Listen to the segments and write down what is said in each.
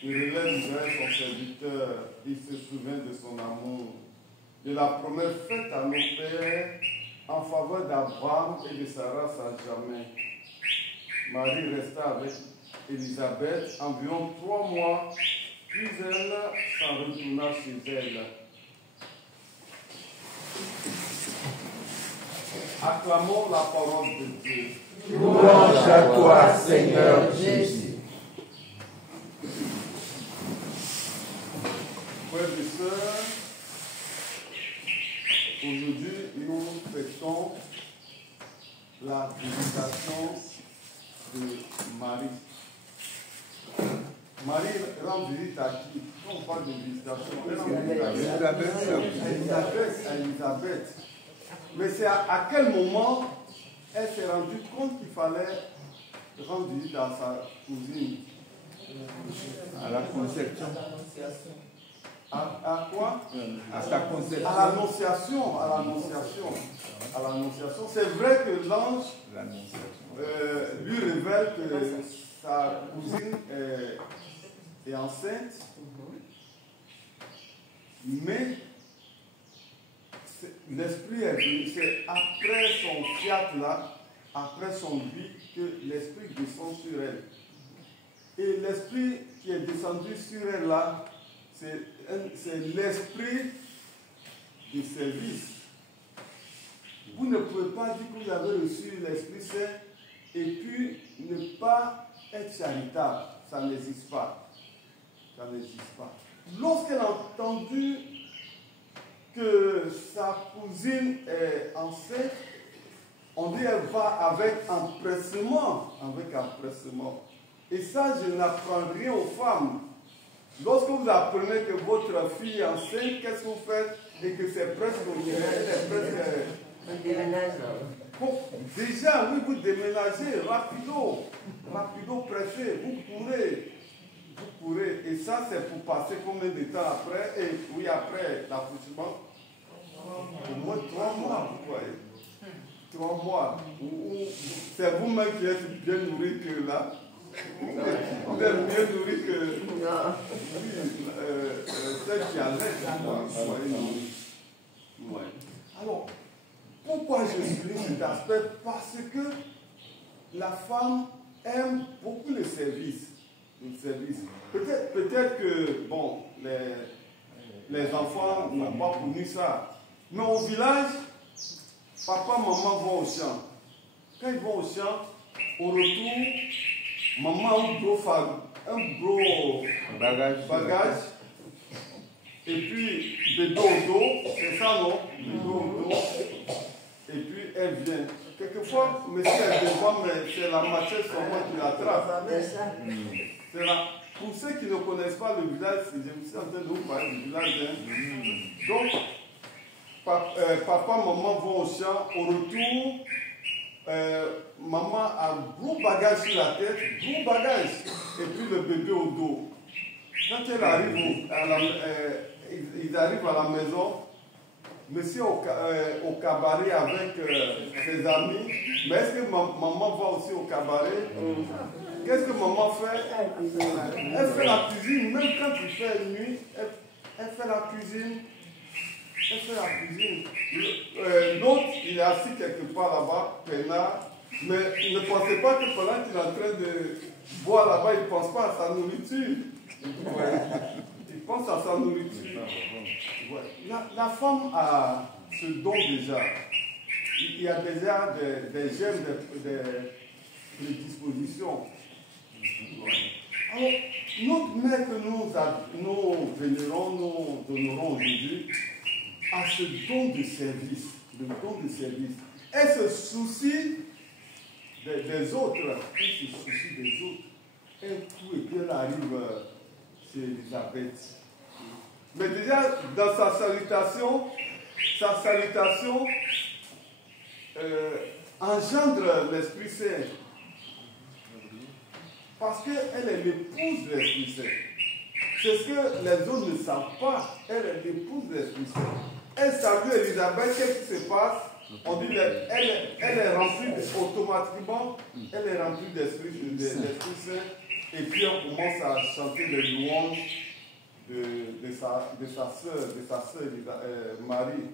Il relève vers son serviteur, il se souvient de son amour, de la promesse faite à nos pères en faveur d'Abraham et de sa race à jamais. Marie resta avec Élisabeth environ 3 mois, puis elle s'en retourna chez elle. Acclamons la parole de Dieu. Louange à toi, Seigneur Jésus. Frères et sœurs, aujourd'hui nous fêtons la visitation de Marie. Marie rend visite à qui? Quand on parle de visitation, elle rend visite à Élisabeth. Mais c'est à quel moment elle s'est rendue compte qu'il fallait rendre visite à sa cousine? À la conception. À quoi? À sa conception. À l'annonciation. À l'annonciation. C'est vrai que l'ange lui révèle que sa cousine est enceinte, mais l'esprit est venu. C'est après son fiat là, après son vie, que l'esprit descend sur elle. Et l'esprit qui est descendu sur elle là, c'est l'esprit de service. Vous ne pouvez pas dire que vous avez reçu l'Esprit Saint et puis ne pas être charitable. Ça n'existe pas. Ça n'existe pas. Lorsqu'elle a entendu que sa cousine est enceinte, on dit qu'elle va avec empressement. Avec empressement. Et ça, je n'apprends rien aux femmes. Lorsque vous apprenez que votre fille est enceinte, qu'est-ce que vous faites? Et que c'est presque au déjà, oui, vous déménagez, rapido, pressé, vous courez. Et ça, c'est pour passer combien de temps après? Et oui, après l'accouchement, au moins 3 mois, vous voyez. 3 mois. C'est vous-même qui êtes bien nourri que là. Vous êtes mieux nourri que celle qui allait. Alors, pourquoi je souligne cet aspect? Parce que la femme aime beaucoup le service. Peut-être que, bon, les enfants n'ont pas connu ça. Mais au village, papa, maman vont au champ. Quand ils vont au champ, au retour, maman a un gros bagage. Et puis, bébé au dos, c'est ça, non? Bébé au dos. Et puis, elle vient. Quelquefois, monsieur, elle devant, mais c'est la machette seulement qui l'attrape. Pour ceux qui ne connaissent pas le village, je me suis en train de vous parler du village. Donc, papa, maman vont au champ. Au retour, maman a un gros bagage sur la tête, et puis le bébé au dos. Quand elle arrive ils arrivent à la maison, monsieur au cabaret avec ses amis, mais est-ce que maman va aussi au cabaret? Qu'est-ce que maman fait? Elle fait la cuisine, même quand il fait nuit, elle fait la cuisine. L'autre, il est assis quelque part là-bas, peinard, mais ne pensez pas que pendant qu'il est en train de boire là-bas, il ne pense pas à sa nourriture. Il pense à sa nourriture. La femme a ce don déjà. Il y a déjà des germes, des prédispositions. Alors, notre mère que nous vénérons, nous honorons aujourd'hui, a ce don de service. Le don de service. Elle se soucie des autres. Elle tout et puis elle arrive chez Élisabeth. Mais déjà, dans sa salutation engendre l'Esprit Saint. Parce qu'elle est l'épouse de l'Esprit Saint. C'est ce que les autres ne savent pas. Elle est l'épouse de l'Esprit Saint. Elle salue Élisabeth, qu'est-ce qui se passe? On dit elle est remplie automatiquement, elle est remplie d'Esprit Saint. Et puis on commence à chanter les louanges de sa sœur Marie.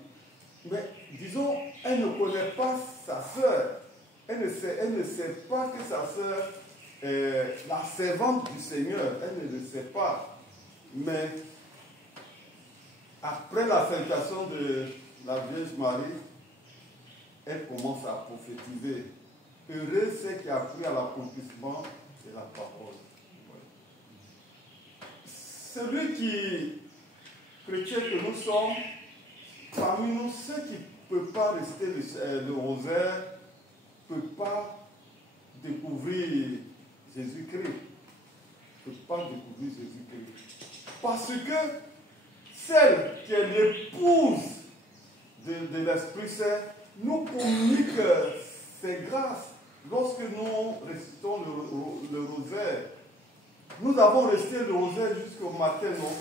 Mais disons, elle ne connaît pas sa sœur. Elle ne sait pas que sa sœur est la servante du Seigneur. Elle ne le sait pas. Mais après la salutation de la Vierge Marie, elle commence à prophétiser. Heureux c'est qui a pris à l'accomplissement de la parole. Celui chrétien que nous sommes, parmi nous, ceux qui ne peuvent pas réciter le rosaire, ne peuvent pas découvrir Jésus-Christ. Ne peuvent pas découvrir Jésus-Christ. Parce que celle qui est l'épouse de l'Esprit Saint nous communique ses grâces lorsque nous récitons le rosaire. Nous avons récité le rosaire jusqu'au matin, non?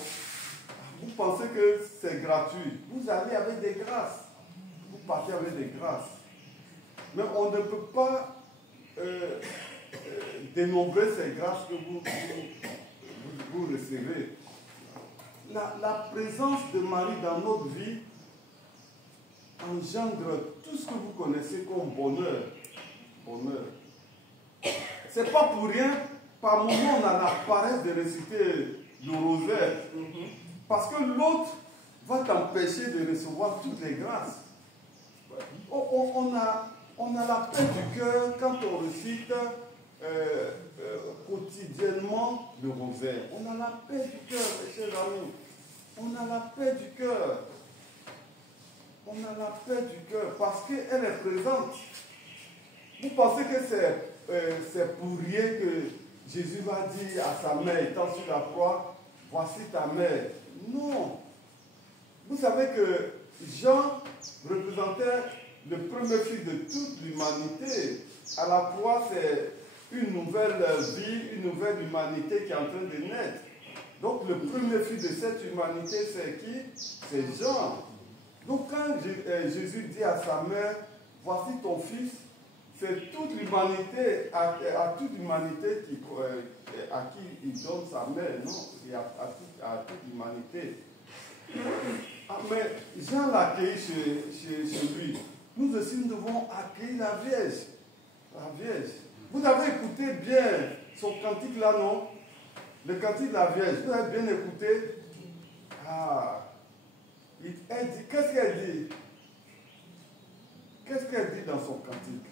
Vous pensez que c'est gratuit. Vous allez avec des grâces. Vous partez avec des grâces. Mais on ne peut pas dénombrer ces grâces que vous recevez. La présence de Marie dans notre vie engendre tout ce que vous connaissez comme bonheur. Bonheur. C'est pas pour rien, par moment on a la paresse de réciter le rosaire. Parce que l'autre va t'empêcher de recevoir toutes les grâces. On a la paix du cœur quand on récite quotidiennement le rosaire. On a la paix du cœur, mes chers amis. On a la paix du cœur. On a la paix du cœur parce qu'elle est présente. Vous pensez que c'est pour rien que Jésus va dire à sa mère, étant sur la croix, voici ta mère. Non. Vous savez que Jean représentait le premier fils de toute l'humanité. À la croix, c'est une nouvelle vie, une nouvelle humanité qui est en train de naître. Donc le premier fils de cette humanité, c'est qui? C'est Jean. Donc quand Jésus dit à sa mère, voici ton fils, c'est toute l'humanité, à toute l'humanité à qui il donne sa mère, non? Et à toute l'humanité. Ah, mais Jean l'accueille chez lui. Nous aussi, nous devons accueillir la Vierge. La Vierge. Vous avez écouté bien son cantique là, non? Le cantique de la Vierge. Vous avez bien écouté? Ah. Elle dit, qu'est-ce qu'elle dit? Qu'est-ce qu'elle dit dans son cantique?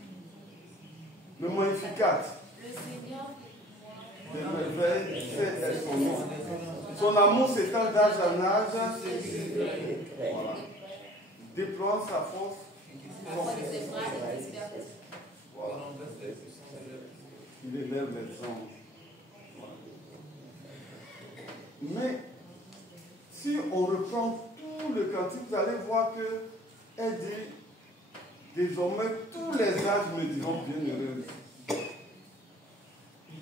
Le Magnificat. Le Seigneur des merveilles, c'est son nom. Son amour s'étend d'âge en âge. Voilà. Déploie sa force. Voilà. Il élève les anges. Voilà. Mais si on reprend tout le cantique, vous allez voir qu'elle dit désormais tous les âges me diront bienheureuse.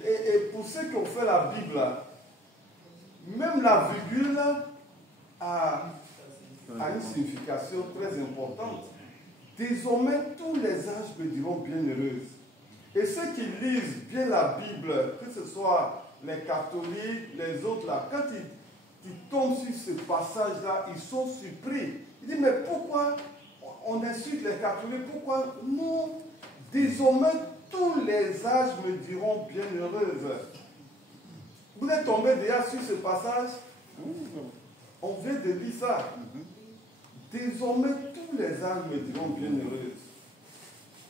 Et pour ceux qui ont fait la Bible, même la virgule a une signification très importante. Désormais, tous les âges me diront bienheureuse. Et ceux qui lisent bien la Bible, que ce soit les catholiques, les autres là, quand ils tombent sur ce passage-là, ils sont surpris. Ils disent, mais pourquoi on insulte les catholiques? Pourquoi nous, désormais, tous les âges me diront bienheureuse? Vous êtes tombé déjà sur ce passage? On vient de lire ça. Désormais, tous les âges me diront bienheureuse.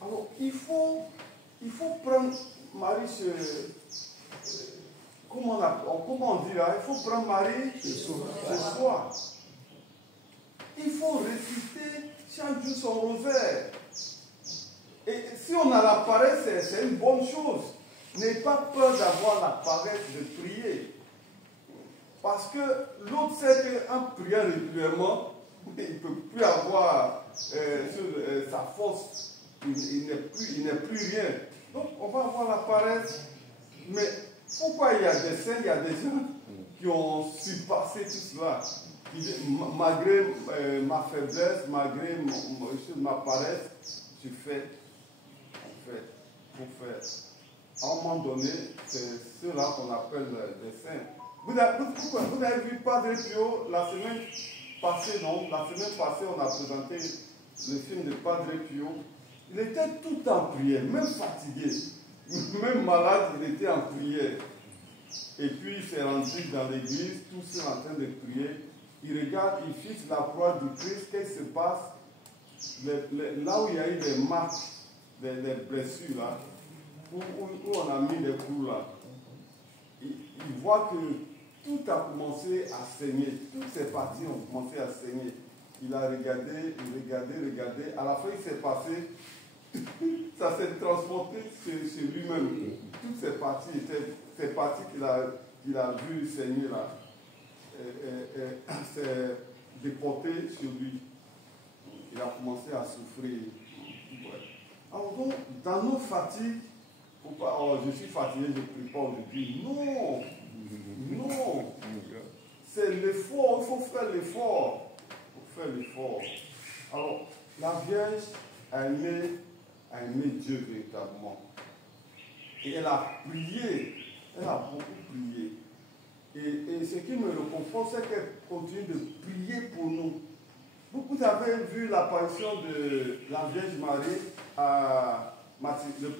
Alors, il faut prendre Marie comment on dit là? Il faut prendre Marie ce soir. Il faut réciter chaque jour son rosaire. Et si on a la paresse, c'est une bonne chose. N'ayez pas peur d'avoir la paresse de prier. Parce que l'autre sait qu'en priant régulièrement, il ne peut plus avoir sa force. Il n'est plus rien. Donc on va avoir la paresse. Mais pourquoi il y a des saints, il y a des gens qui ont surpassé tout cela? Malgré ma faiblesse, malgré ma paresse, tu fais. On fait. à un moment donné, c'est ceux-là qu'on appelle des saints. Vous avez vu Padre Pio la semaine passée, non? La semaine passée, on a présenté le film de Padre Pio. Il était tout en prière, même fatigué, même malade, il était en prière. Et puis il s'est rendu dans l'église, tous sont en train de prier. Il regarde, il fixe la croix du Christ, qu'est-ce qui se passe? Là où il y a eu des marques, des blessures, là, où on a mis des clous là, il voit que tout a commencé à saigner, toutes ces parties ont commencé à saigner. Il a regardé, regardé, à la fin il s'est passé, ça s'est transporté chez lui-même. Toutes ces parties étaient, ces parties qu'il a vues saigner là, s'est déporté sur lui. Il a commencé à souffrir. Ouais. Alors donc, dans nos fatigues, pas, oh, je suis fatigué, je ne prie pas aujourd'hui. Non, non. C'est l'effort, il faut faire l'effort. Il faut faire l'effort. Alors, la Vierge a aimé Dieu véritablement. Et elle a prié, elle a beaucoup prié. Et ce qui me réconforte, c'est qu'elle continue de prier pour nous. Vous avez vu l'apparition de la Vierge Marie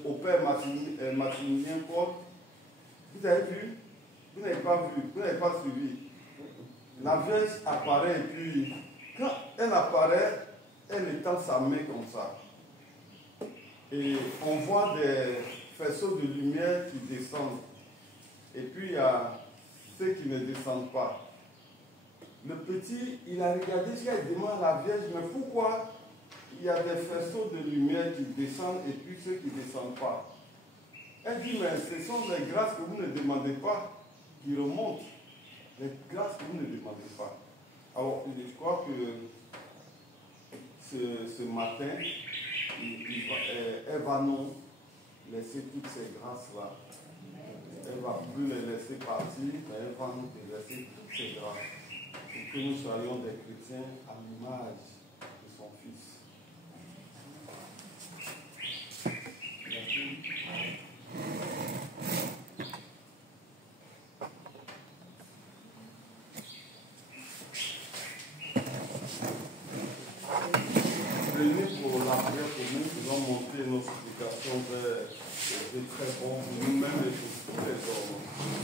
au Père Maximilien Paul. Vous avez vu? Vous n'avez pas vu, vous n'avez pas suivi. La Vierge apparaît et puis, quand elle apparaît, elle étend sa main comme ça. Et on voit des faisceaux de lumière qui descendent. Et puis il y a ceux qui ne descendent pas. Le petit, il a regardé ce qu'il demande à la Vierge, mais pourquoi il y a des faisceaux de lumière qui descendent et puis ceux qui ne descendent pas? Elle dit, mais ce sont les grâces que vous ne demandez pas qui remontent. Les grâces que vous ne demandez pas. Alors, je crois que ce matin, elle va nous laisser toutes ces grâces-là. Elle ne va plus les laisser partir, mais elle va nous laisser toutes ces grâces. Pour que nous soyons des chrétiens à l'image de son Fils. Merci. Venez pour la prière pour nous, nous allons monter nos supplications vers les très bons, nous-mêmes et pour tous les hommes.